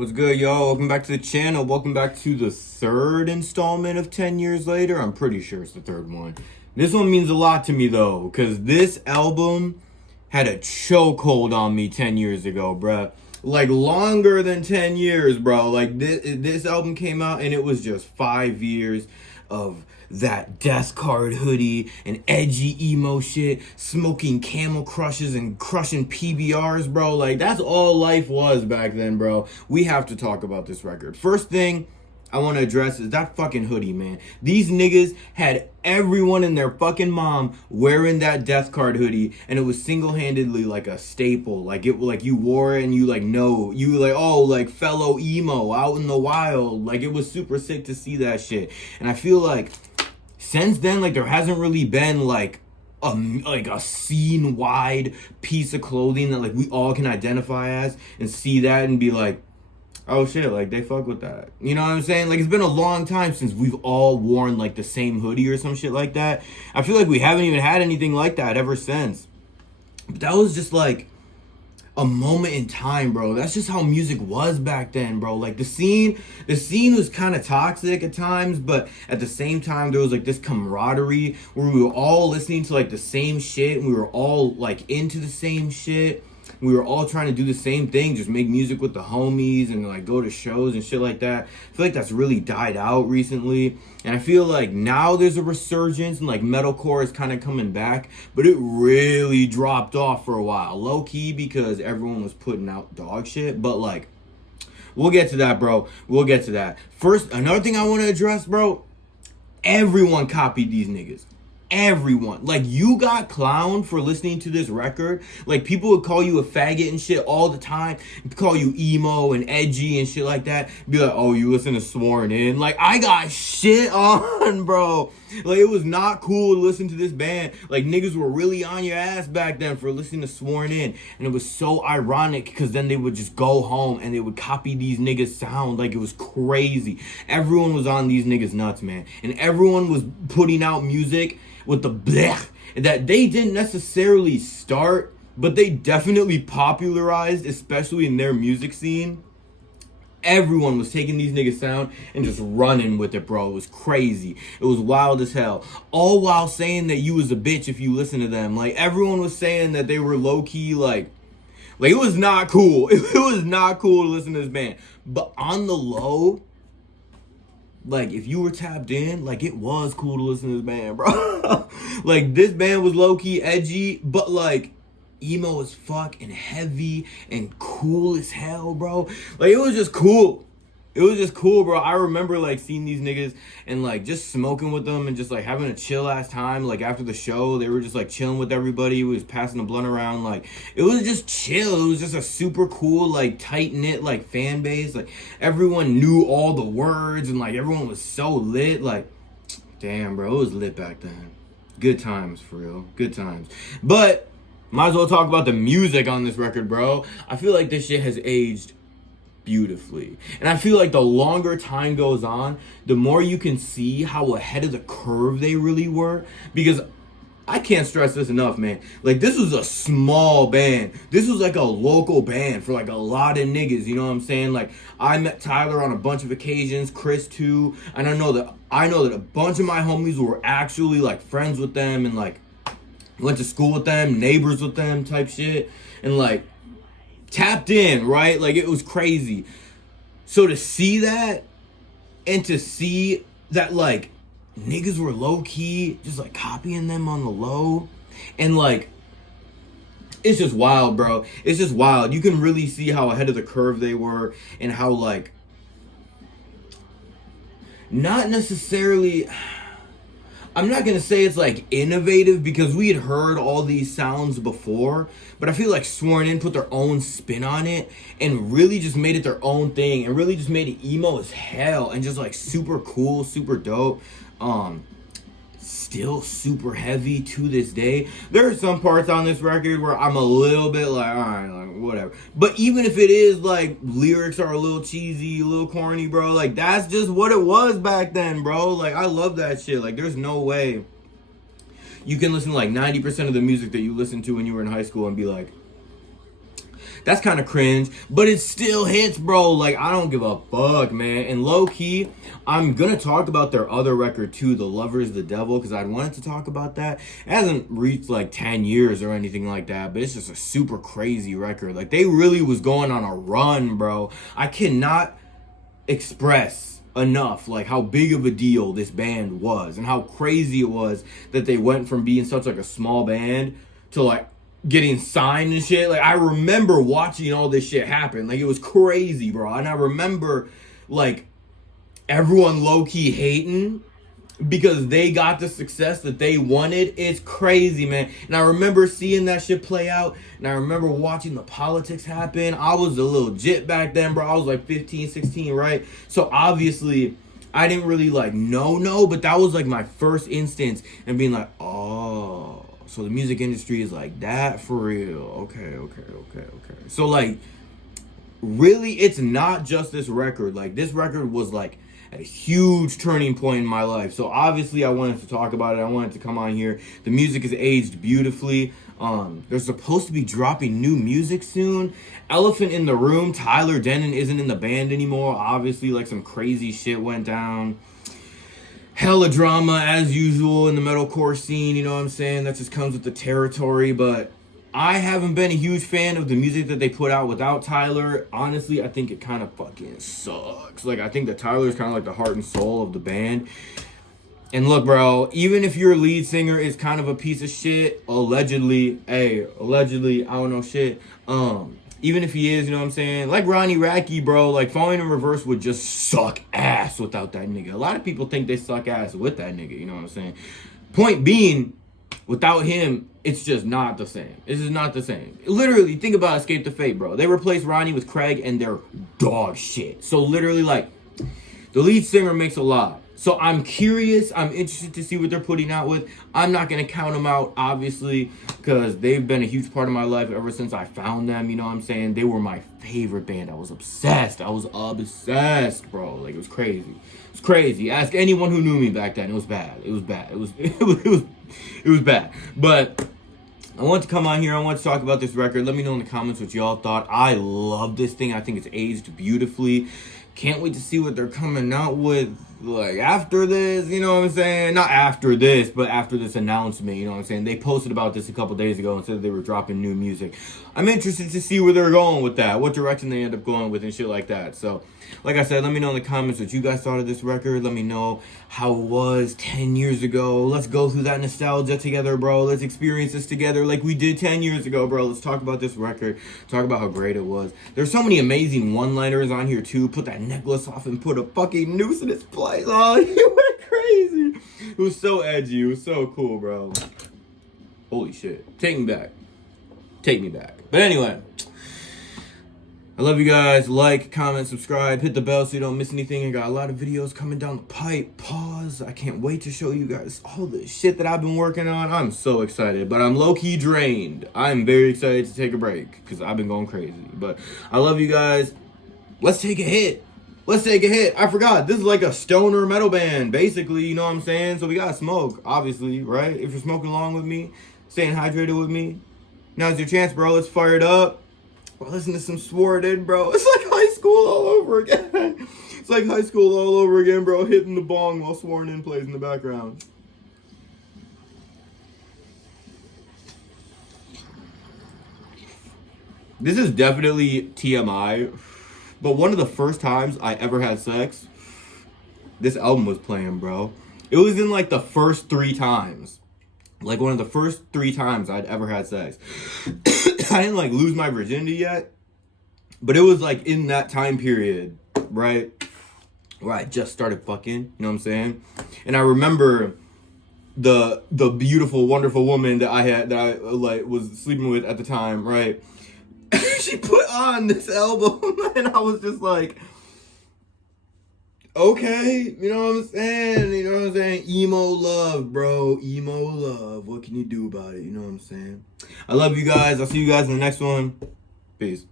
What's good, y'all? Welcome back to the channel. Welcome back to the third installment of 10 Years Later. I'm pretty sure it's the third one. This one means a lot to me, though, because this album had a chokehold on me 10 years ago, bruh. Like, longer than 10 years, bro. Like, this album came out, and it was just 5 years of that death card hoodie and edgy emo shit, smoking Camel Crushes and crushing PBRs, bro. Like, that's all life was back then, bro. We have to talk about this record. First thing I want to address is that fucking hoodie, man. These niggas had everyone and their fucking mom wearing that death card hoodie, and it was single-handedly like a staple. Like you wore it and you like fellow emo out in the wild. Like, it was super sick to see that shit. And I feel like since then, like, there hasn't really been like a scene wide piece of clothing that like we all can identify as and see that and be like, oh shit, like they fuck with that. You know what I'm saying? Like, it's been a long time since we've all worn like the same hoodie or some shit like that. I feel like we haven't even had anything like that ever since. But that was just like a moment in time, bro. That's just how music was back then, bro. Like, the scene was kind of toxic at times, but at the same time there was like this camaraderie where we were all listening to like the same shit and we were all like into the same shit. We were all trying to do the same thing, just make music with the homies and like go to shows and shit like that. I feel like that's really died out recently. And I feel like now there's a resurgence and like metalcore is kind of coming back, but it really dropped off for a while. Low key because everyone was putting out dog shit, but like, we'll get to that, bro. We'll get to that. First, another thing I want to address, bro, everyone copied these niggas. Everyone. Like, you got clowned for listening to this record. Like, people would call you a faggot and shit all the time, call you emo and edgy and shit like that, be like, oh, you listen to Sworn In. Like, I got shit on, bro. Like, it was not cool to listen to this band. Like, niggas were really on your ass back then for listening to Sworn In, and it was so ironic because then they would just go home and they would copy these niggas' sound. Like, it was crazy. Everyone was on these niggas' nuts, man, and everyone was putting out music with the blech that they didn't necessarily start, but they definitely popularized, especially in their music scene. Everyone was taking these niggas' sound and just running with it, bro. It was crazy. It was wild as hell. All while saying that you was a bitch if you listen to them. Like, everyone was saying that they were low-key, like it was not cool. It was not cool to listen to this band. But on the low, like, if you were tapped in, like, it was cool to listen to this band, bro. Like, this band was low-key edgy, but, like, emo as fuck and heavy and cool as hell, bro. Like, it was just cool. It was just cool, bro. I remember, like, seeing these niggas and, like, just smoking with them and just, like, having a chill-ass time. Like, after the show, they were just, like, chilling with everybody. We was passing the blunt around. Like, it was just chill. It was just a super cool, like, tight-knit, like, fan base. Like, everyone knew all the words and, like, everyone was so lit. Like, damn, bro. It was lit back then. Good times, for real. Good times. But might as well talk about the music on this record, bro. I feel like this shit has aged beautifully. And I feel like the longer time goes on, the more you can see how ahead of the curve they really were. Because I can't stress this enough, man. Like, this was a small band. This was like a local band for like a lot of niggas, you know what I'm saying? Like, I met Tyler on a bunch of occasions, Chris too, and I know that a bunch of my homies were actually like friends with them and like went to school with them, neighbors with them type shit, and like tapped in, right? Like, it was crazy. So to see that and to see that like niggas were low-key just like copying them on the low, and like, it's just wild, bro. It's just wild. You can really see how ahead of the curve they were and how like not necessarily, I'm not going to say it's like innovative because we had heard all these sounds before, but I feel like Sworn In put their own spin on it and really just made it their own thing and really just made it emo as hell and just like super cool, super dope. Still super heavy to this day. There are some parts on this record where I'm a little bit like, alright, like, whatever. But even if it is like lyrics are a little cheesy, a little corny, bro, like, that's just what it was back then, bro. Like, I love that shit. Like, there's no way you can listen to like 90% of the music that you listened to when you were in high school and be like, That's kind of cringe, but it still hits, bro. Like, I don't give a fuck, man. And low key, I'm gonna talk about their other record too, The Lover's the Devil, because I wanted to talk about that. It hasn't reached like 10 years or anything like that, but it's just a super crazy record. Like, they really was going on a run, bro. I cannot express enough like how big of a deal this band was and how crazy it was that they went from being such like a small band to like getting signed and shit. Like, I remember watching all this shit happen. Like, it was crazy, bro. And I remember like everyone low-key hating because they got the success that they wanted. It's crazy, man. And I remember seeing that shit play out, and I remember watching the politics happen. I was a little jit back then, bro. I was like 15, 16, right? So obviously I didn't really like know, but that was like my first instance and being like, oh, so the music industry is like that for real. Okay. So like, really, it's not just this record. Like, this record was like a huge turning point in my life. So obviously I wanted to talk about it. I wanted to come on here. The music is aged beautifully. They're supposed to be dropping new music soon. Elephant in the room, Tyler Denon isn't in the band anymore. Obviously, like, some crazy shit went down. Hella drama as usual in the metalcore scene, you know what I'm saying? That just comes with the territory, but I haven't been a huge fan of the music that they put out without Tyler. Honestly, I think it kind of fucking sucks. Like, I think that Tyler's kind of like the heart and soul of the band. And look, bro, even if your lead singer is kind of a piece of shit, allegedly, I don't know shit. Even if he is, you know what I'm saying? Like Ronnie Radke, bro, like Falling in Reverse would just suck ass without that nigga. A lot of people think they suck ass with that nigga, you know what I'm saying? Point being, without him, it's just not the same. This is not the same. Literally, think about Escape the Fate, bro. They replaced Ronnie with Craig and they're dog shit. So literally, like, the lead singer makes a lot. So I'm curious. I'm interested to see what they're putting out with. I'm not going to count them out, obviously, because they've been a huge part of my life ever since I found them. You know what I'm saying? They were my favorite band. I was obsessed, bro. Like, it was crazy. It's crazy. Ask anyone who knew me back then. It was bad. It was bad. But I want to come on here. I want to talk about this record. Let me know in the comments what y'all thought. I love this thing. I think it's aged beautifully. Can't wait to see what they're coming out with, like, after this, you know what I'm saying? Not after this, but after this announcement, you know what I'm saying? They posted about this a couple days ago and said they were dropping new music. I'm interested to see where they're going with that, what direction they end up going with and shit like that. So, like I said, let me know in the comments what you guys thought of this record. Let me know how it was 10 years ago. Let's go through that nostalgia together, bro. Let's experience this together like we did 10 years ago, bro. Let's talk about this record. Talk about how great it was. There's so many amazing one-liners on here, too. Put that necklace off and put a fucking noose in its place. Oh, you went crazy. It was so edgy. It was so cool, bro. Holy shit. Take me back. But anyway, I love you guys. Like, comment, subscribe, hit the bell so you don't miss anything. I got a lot of videos coming down the pipe. Pause. I can't wait to show you guys all the shit that I've been working on. I'm so excited, but I'm low-key drained. I'm very excited to take a break because I've been going crazy. But I love you guys. Let's take a hit. I forgot. This is like a stoner metal band, basically. You know what I'm saying? So we gotta smoke, obviously, right? If you're smoking along with me, staying hydrated with me, now's your chance, bro. Let's fire it up. Bro, listen to some Sworded, bro. It's like high school all over again. It's like high school all over again, bro. Hitting the bong while Sworn In plays in the background. This is definitely TMI, but one of the first times I ever had sex, this album was playing, bro. It was in like the first 3 times. Like one of the first 3 times I'd ever had sex. I didn't like lose my virginity yet, but it was like in that time period, right? Where I just started fucking, you know what I'm saying? And I remember the beautiful, wonderful woman that I like was sleeping with at the time, right? She put on this album and I was just like, okay, you know what I'm saying? Emo love, bro. Emo love. What can you do about it? You know what I'm saying? I love you guys. I'll see you guys in the next one. Peace.